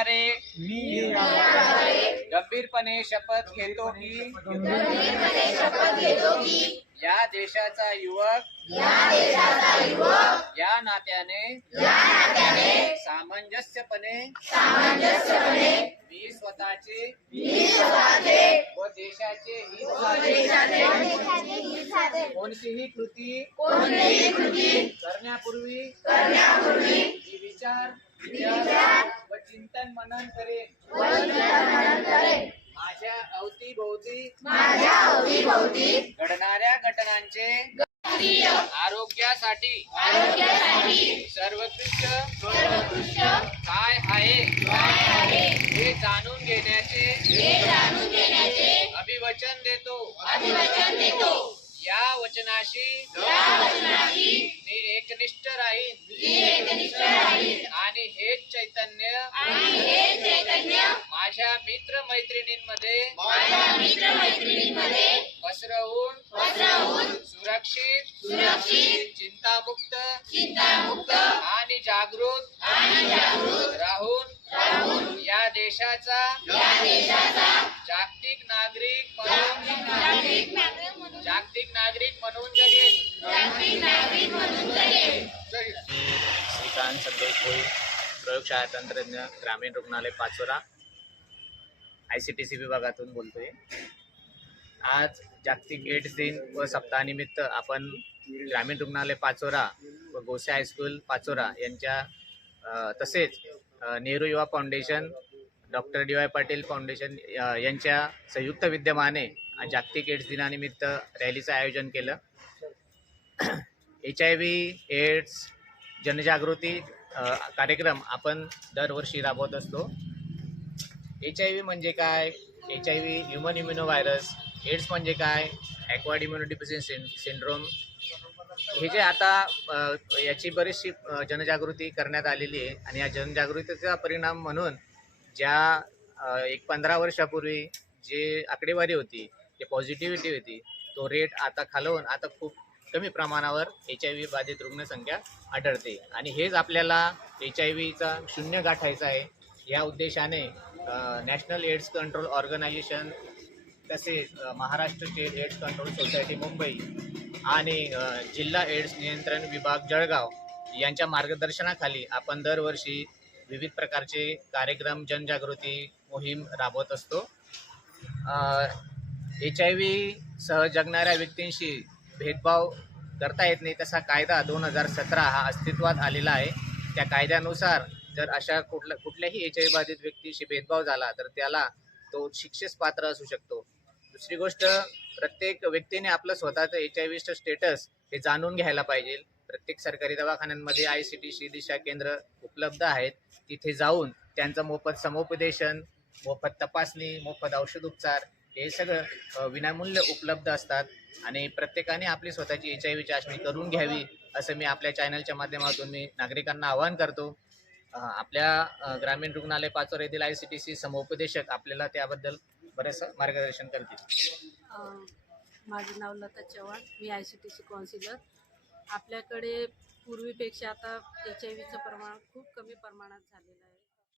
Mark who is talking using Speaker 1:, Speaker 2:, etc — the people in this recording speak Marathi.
Speaker 1: आधारे
Speaker 2: गंभीरपणे शपथ घेतो की या देशाचा युवक या नात्याने सामंजस्यपणे मी स्वतःचे व देशाचे कोणतीही कृती करण्यापूर्वी
Speaker 1: करण्यापूर्वी
Speaker 2: विचार चिंतन मनन
Speaker 1: करेन
Speaker 2: माझ्या अवतीभोवती
Speaker 1: माझ्या अवतीभोवती
Speaker 2: घडणाऱ्या घटनांचे आरोग्यासाठी
Speaker 1: आरोग्यासाठी
Speaker 2: सर्वोत्कृष्ट
Speaker 1: सर्वोत्कृष्ट काय आहे
Speaker 2: हे जाणून घेण्याचे
Speaker 1: हे जाणून घेण्याचे
Speaker 2: अभिवचन देतो
Speaker 1: अभिवचन देतो
Speaker 2: या वचनाशी
Speaker 1: या वचनाशी
Speaker 2: मी एकनिष्ठ राहीन
Speaker 1: मी एकनिष्ठ राहीन
Speaker 2: आणि हेच
Speaker 1: माझ्या
Speaker 2: मित्र मैत्रिणींमध्ये
Speaker 1: पसरवून
Speaker 2: सुरक्षित
Speaker 1: सुरक्षित
Speaker 2: चिंतामुक्त
Speaker 1: चिंतामुक्त
Speaker 2: आणि जागृत
Speaker 1: राहून
Speaker 2: या देशाचा जागतिक नागरिक
Speaker 1: म्हणून
Speaker 2: जागतिक नागरिक म्हणून जगेल
Speaker 3: श्रीकांत प्रयोगशाळा तंत्रज्ञ ग्रामीण रुग्णालय Pachora I C T C विभागातून बोलतोय आज जागतिक एड्स दिन व सप्ताहानिमित्त आपण ग्रामीण रुग्णालय पाचोरा व गोसे हायस्कूल पाचोरा यांच्या तसेच नेहरू युवा foundation doctor D Y Patil foundation यांच्या संयुक्त विद्यमाने जागतिक एड्स दिनानिमित्त रॅलीचं आयोजन केलं एच आय व्ही एड्स जनजागृती कार्यक्रम आपण दरवर्षी राबवत असतो एच आय व्ही म्हणजे काय H I V human immuno virus AIDS म्हणजे काय ॲक्वाड इम्युनोडिफिशियन्सी सिंड्रोम हे जे आता याची बरीचशी जनजागृती करण्यात आलेली आहे आणि या जनजागृतीचा परिणाम म्हणून ज्या एक पंधरा वर्षापूर्वी जे आकडेवारी होती जे पॉझिटिव्हिटी होती तो रेट आता खालवून आता खूप कमी प्रमाणावर एच आय व्ही बाधित रुग्णसंख्या आढळते आणि हेच आपल्याला एच आय व्हीचा शून्य गाठायचा आहे या उद्देशाने नॅशनल एड्स कंट्रोल ऑर्गनायझेशन तसेच Maharashtra state AIDS control society Mumbai आणि जिल्हा एड्स नियंत्रण विभाग जळगाव यांच्या मार्गदर्शनाखाली आपण दरवर्षी विविध प्रकारचे कार्यक्रम जनजागृती मोहीम राबवत असतो एच आय व्ही सह जगणाऱ्या व्यक्तींशी भेदभाव करता येत नाही तसा कायदा दोन हजार सतरा हा अस्तित्वात आलेला आहे त्या कायद्यानुसार जर अशा कुठल्या कुठल्याही एच आय बाधित व्यक्तीशी भेदभाव झाला तर त्याला तो शिक्षेस पात्र असू शकतो दुसरी गोष्ट प्रत्येक व्यक्तीने आपलं स्वतःचं एच आय व्हीचं स्टेटस हे जाणून घ्यायला पाहिजे प्रत्येक सरकारी दवाखान्यांमध्ये I C T C Disha केंद्र उपलब्ध आहेत तिथे जाऊन त्यांचं मोफत समुपदेशन मोफत तपासणी मोफत औषध उपचार हे सगळं विनामूल्य उपलब्ध असतात आणि प्रत्येकाने आपली स्वतःची एच आय व्ही चाचणी करून घ्यावी असं मी आपल्या चॅनलच्या माध्यमातून मी नागरिकांना आवाहन करतो आपल्या ग्रामीण रुग्णालय पाचोर येथील आय सी टी सी समुपदेशक आपल्याला त्याबद्दल बरेच मार्गदर्शन करतील माझं नाव लता चव्हाण मी I C T C counsellor आपल्याकडे पूर्वीपेक्षा आता एच आय व्हीचं प्रमाण खूप कमी प्रमाणात झालेलं आहे